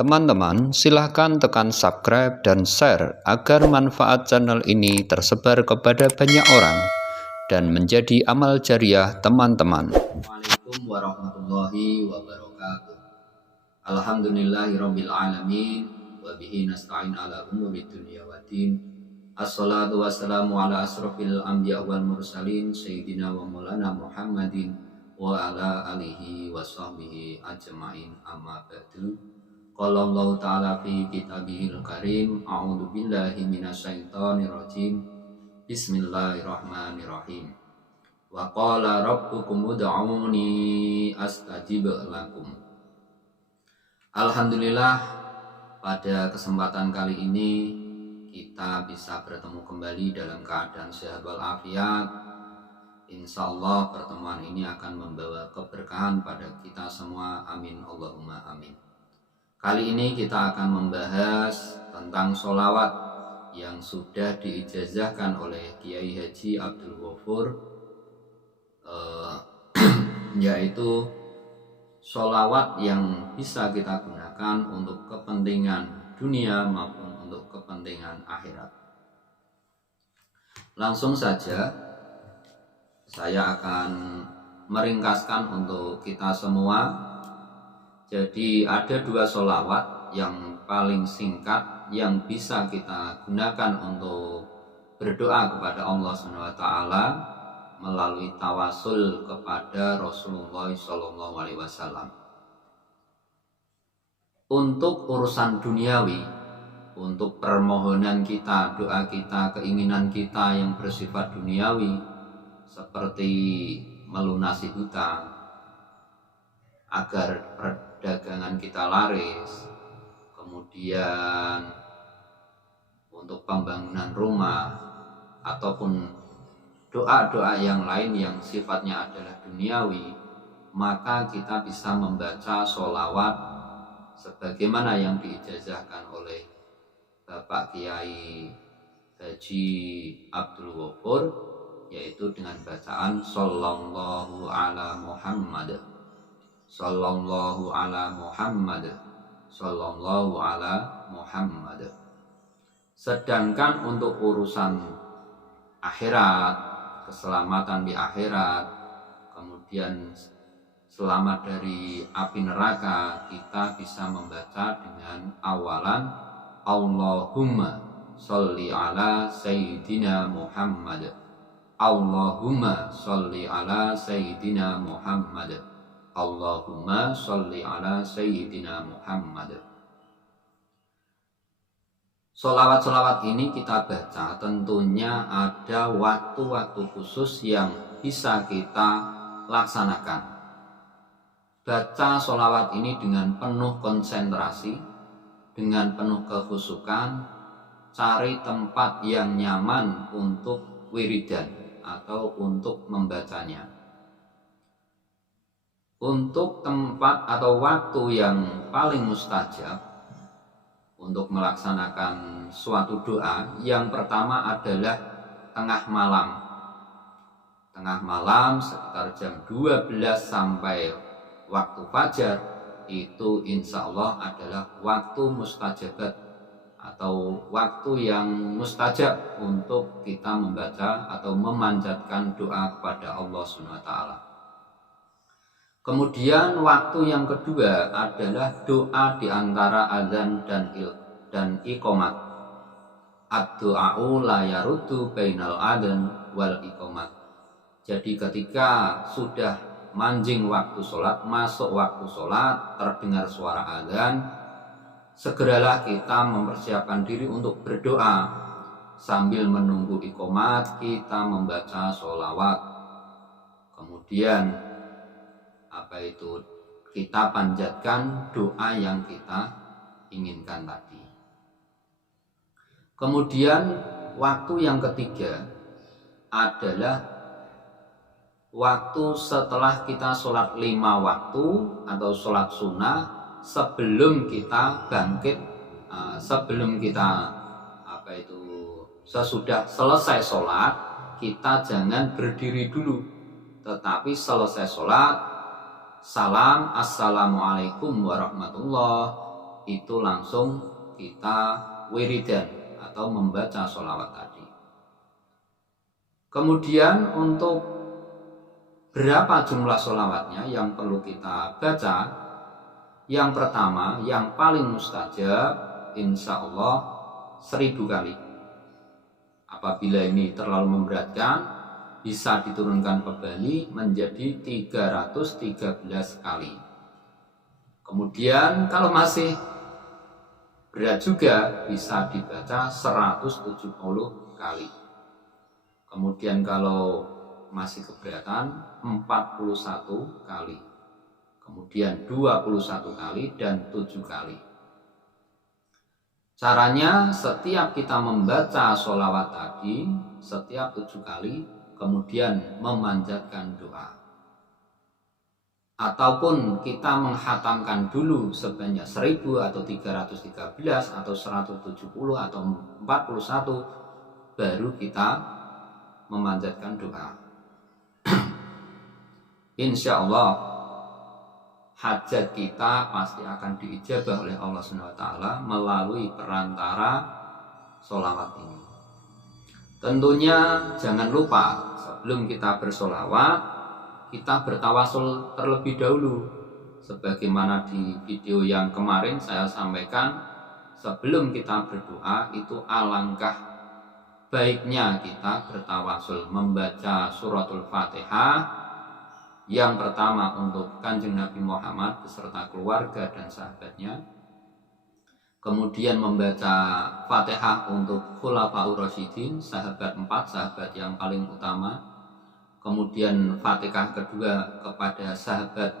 Teman-teman, silahkan tekan subscribe dan share agar manfaat channel ini tersebar kepada banyak orang dan menjadi amal jariah teman-teman. Assalamualaikum warahmatullahi wabarakatuh. Alhamdulillahirabbil alamin wa bihi nasta'in ala umuri dunya waddin. Assalatu wassalamu ala asrofil anbiya wal mursalin sayyidina wa maulana Muhammadin wa ala alihi wa sahbihi ajma'in, amma ba'du. Qala Allah ta'ala fi kitabihil karim, a'udzu billahi minasyaitonir rajim. Bismillahirrahmanirrahim. Wa qala rabbukum ud'uni astajib lakum. Alhamdulillah, pada kesempatan kali ini kita bisa bertemu kembali dalam keadaan sehat walafiat. Insyaallah pertemuan ini akan membawa keberkahan pada kita semua. Amin Allahumma amin. Kali ini kita akan membahas tentang sholawat yang sudah diijazahkan oleh Kiai Haji Abdul Ghafur, yaitu sholawat yang bisa kita gunakan untuk kepentingan dunia maupun untuk kepentingan akhirat. Langsung saja saya akan meringkaskan untuk kita semua. Jadi ada dua sholawat yang paling singkat yang bisa kita gunakan untuk berdoa kepada Allah SWT melalui tawasul kepada Rasulullah SAW. Untuk urusan duniawi, untuk permohonan kita, doa kita, keinginan kita yang bersifat duniawi, seperti melunasi hutang, agar perdagangan kita laris, kemudian untuk pembangunan rumah, ataupun doa-doa yang lain yang sifatnya adalah duniawi, maka kita bisa membaca sholawat sebagaimana yang diijazahkan oleh Bapak Kiai Haji Abdul Ghafur, yaitu dengan bacaan Sallallahu ala Muhammad, Sallallahu ala Muhammad, Sallallahu ala Muhammad. Sedangkan untuk urusan akhirat, keselamatan di akhirat, kemudian selamat dari api neraka, kita bisa membaca dengan awalan Allahumma sholli ala Sayyidina Muhammad, Allahumma sholli ala Sayyidina Muhammad, Allahumma sholli ala Sayyidina Muhammad. Sholawat-sholawat ini kita baca tentunya ada waktu-waktu khusus yang bisa kita laksanakan. Baca sholawat ini dengan penuh konsentrasi, dengan penuh kekhusyukan, cari tempat yang nyaman untuk wiridan atau untuk membacanya. Untuk tempat atau waktu yang paling mustajab untuk melaksanakan suatu doa, yang pertama adalah tengah malam. Tengah malam sekitar jam 12 sampai waktu fajar, itu insya Allah adalah waktu mustajabat atau waktu yang mustajab untuk kita membaca atau memanjatkan doa kepada Allah SWT. Kemudian waktu yang kedua adalah doa di antara azan dan iqamat. Ad-du'a'u la yaruddu bainal adzan wal iqamat. Jadi ketika sudah manjing waktu sholat, masuk waktu sholat, terdengar suara azan, segeralah kita mempersiapkan diri untuk berdoa. Sambil menunggu iqamat, kita membaca sholawat. Kemudian kita panjatkan doa yang kita inginkan tadi. Kemudian waktu yang ketiga adalah waktu setelah kita sholat 5 waktu atau sholat sunnah, sebelum kita bangkit, sesudah selesai sholat, kita jangan berdiri dulu, tetapi selesai sholat, salam, assalamualaikum warahmatullahi itu langsung kita wiridan atau membaca sholawat tadi. Kemudian untuk berapa jumlah sholawatnya yang perlu kita baca? Yang pertama, yang paling mustajab, insya Allah 1000 kali. Apabila ini terlalu memberatkan, bisa diturunkan kembali menjadi 313 kali. Kemudian kalau masih berat juga, bisa dibaca 170 kali. Kemudian kalau masih keberatan, 41 kali. Kemudian 21 kali dan 7 kali. Caranya, setiap kita membaca sholawat tadi, setiap 7 kali, kemudian memanjatkan doa. Ataupun kita menghatamkan dulu sebanyak 1000 atau 313 atau 170 atau 41, baru kita memanjatkan doa. Insya Allah hajat kita pasti akan diijabah oleh Allah SWT melalui perantara sholawat ini. Tentunya jangan lupa sebelum kita bersolawat, kita bertawasul terlebih dahulu. Sebagaimana di video yang kemarin saya sampaikan, sebelum kita berdoa itu alangkah baiknya kita bertawasul membaca suratul Fatihah. Yang pertama untuk Kanjeng Nabi Muhammad beserta keluarga dan sahabatnya. Kemudian membaca Fatihah untuk Khulafaur Rasyidin, sahabat 4, sahabat yang paling utama. Kemudian Fatihah kedua kepada sahabat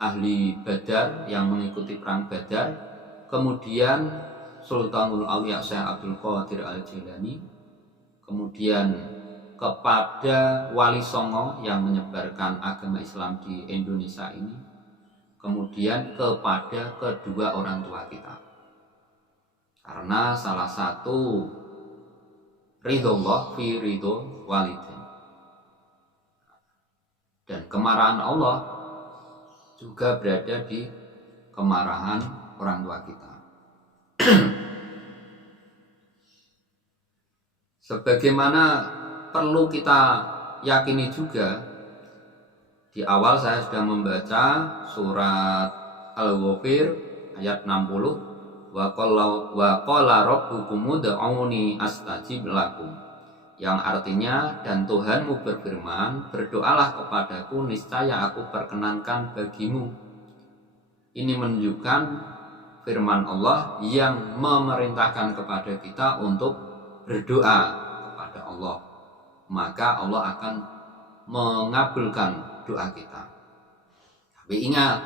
ahli Badar yang mengikuti perang Badar. Kemudian Sultanul Auliya Syekh Abdul Qadir Al-Jilani. Kemudian kepada Wali Songo yang menyebarkan agama Islam di Indonesia ini. Kemudian kepada kedua orang tua kita. Karena salah satu ridhollah fi ridho walidin. Dan kemarahan Allah juga berada di kemarahan orang tua kita. Sebagaimana perlu kita yakini juga, di awal saya sudah membaca surat Al-Ghafir ayat 60, wa qala rabbukum ud'uni astajib lakum, yang artinya, dan Tuhanmu berfirman, berdoalah kepadaku, niscaya aku perkenankan bagimu. Ini menunjukkan firman Allah yang memerintahkan kepada kita untuk berdoa kepada Allah. Maka Allah akan mengabulkan doa kita. Tapi ingat,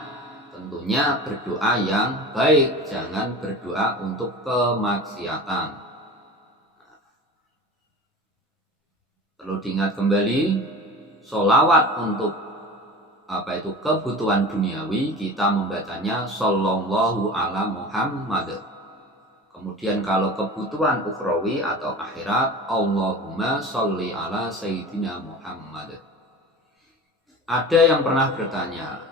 tentunya berdoa yang baik, jangan berdoa untuk kemaksiatan. Perlu diingat kembali, sholawat untuk kebutuhan duniawi kita membacanya Sallallahu ala Muhammad. Kemudian kalau kebutuhan ukhrawi atau akhirat, Allahumma sholli ala Sayyidina Muhammad. Ada yang pernah bertanya,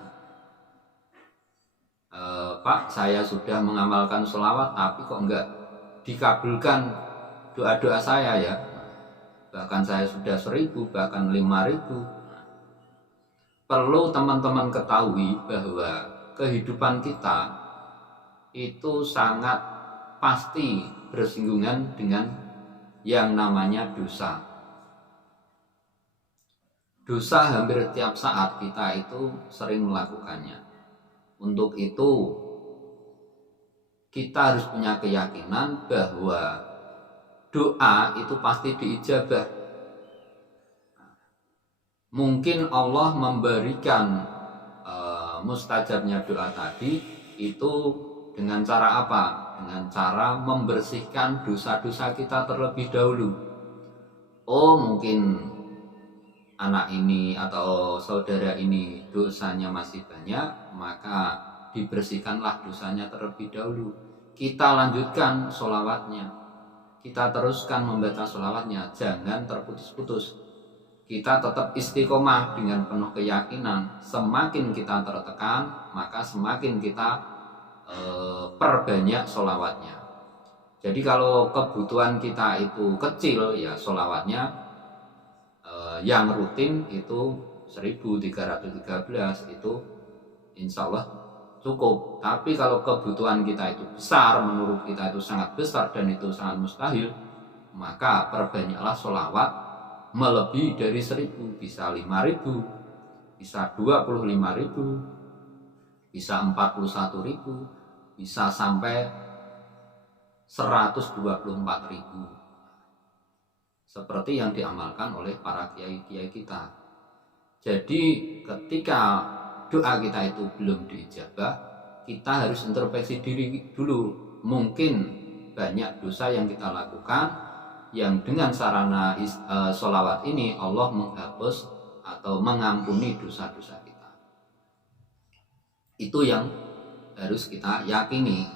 Pak, saya sudah mengamalkan sholawat tapi kok enggak dikabulkan doa-doa saya ya. Bahkan saya sudah 1000, bahkan 5000. Perlu teman-teman ketahui bahwa kehidupan kita itu sangat pasti bersinggungan dengan yang namanya dosa. Dosa hampir tiap saat kita itu sering melakukannya. Untuk itu kita harus punya keyakinan bahwa doa itu pasti diijabah. Mungkin Allah memberikan mustajabnya doa tadi itu dengan cara apa? Dengan cara membersihkan dosa-dosa kita terlebih dahulu. Oh, mungkin anak ini atau saudara ini dosanya masih banyak, maka dibersihkanlah dosanya terlebih dahulu. Kita lanjutkan sholawatnya, kita teruskan membaca sholawatnya, jangan terputus-putus. Kita tetap istiqomah dengan penuh keyakinan. Semakin kita tertekan, maka semakin kita perbanyak sholawatnya. Jadi kalau kebutuhan kita itu kecil, ya sholawatnya yang rutin itu 1313 itu insya Allah cukup. Tapi kalau kebutuhan kita itu besar, menurut kita itu sangat besar dan itu sangat mustahil, maka perbanyaklah sholawat melebihi dari 1000, bisa 5000, bisa 25.000, bisa 41.000, bisa sampai 124.000, seperti yang diamalkan oleh para kiai-kiai kita. Jadi ketika doa kita itu belum diijabah, kita harus introspeksi diri dulu. Mungkin banyak dosa yang kita lakukan yang dengan sarana sholawat ini Allah menghapus atau mengampuni dosa-dosa kita. Itu yang harus kita yakini.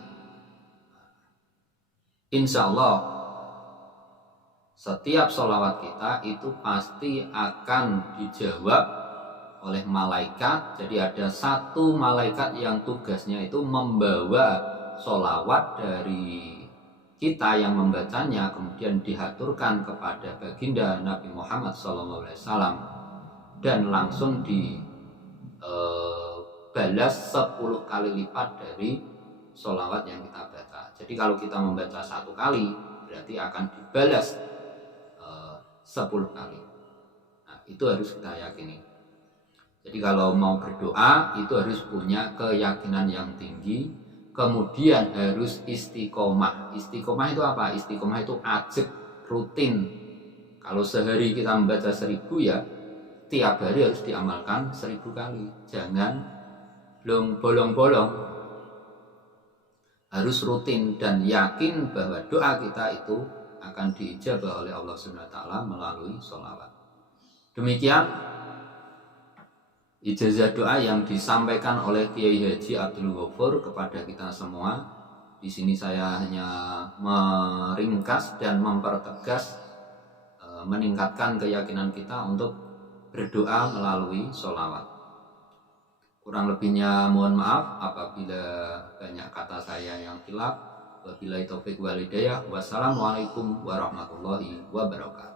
Insya Allah setiap sholawat kita itu pasti akan dijawab oleh malaikat. Jadi ada satu malaikat yang tugasnya itu membawa sholawat dari kita yang membacanya, kemudian dihaturkan kepada baginda Nabi Muhammad SAW dan langsung dibalas 10 kali lipat dari sholawat yang kita baca. Jadi kalau kita membaca 1 kali berarti akan dibalas 10 kali. Nah, itu harus kita yakini. Jadi kalau mau berdoa itu harus punya keyakinan yang tinggi, kemudian harus istiqomah. Istiqomah itu apa? Istiqomah itu ajib, rutin. Kalau sehari kita membaca 1000, ya tiap hari harus diamalkan 1000 kali. Jangan bolong-bolong. Harus rutin dan yakin bahwa doa kita itu akan diijabah oleh Allah SWT melalui sholawat. Demikian ijazah doa yang disampaikan oleh Kiai Haji Abdul Ghafur kepada kita semua. Di sini saya hanya meringkas dan mempertegas, meningkatkan keyakinan kita untuk berdoa melalui sholawat. Kurang lebihnya mohon maaf apabila banyak kata saya yang khilaf. Wabillahi taufik wal hidayah. Wassalamualaikum warahmatullahi wabarakatuh.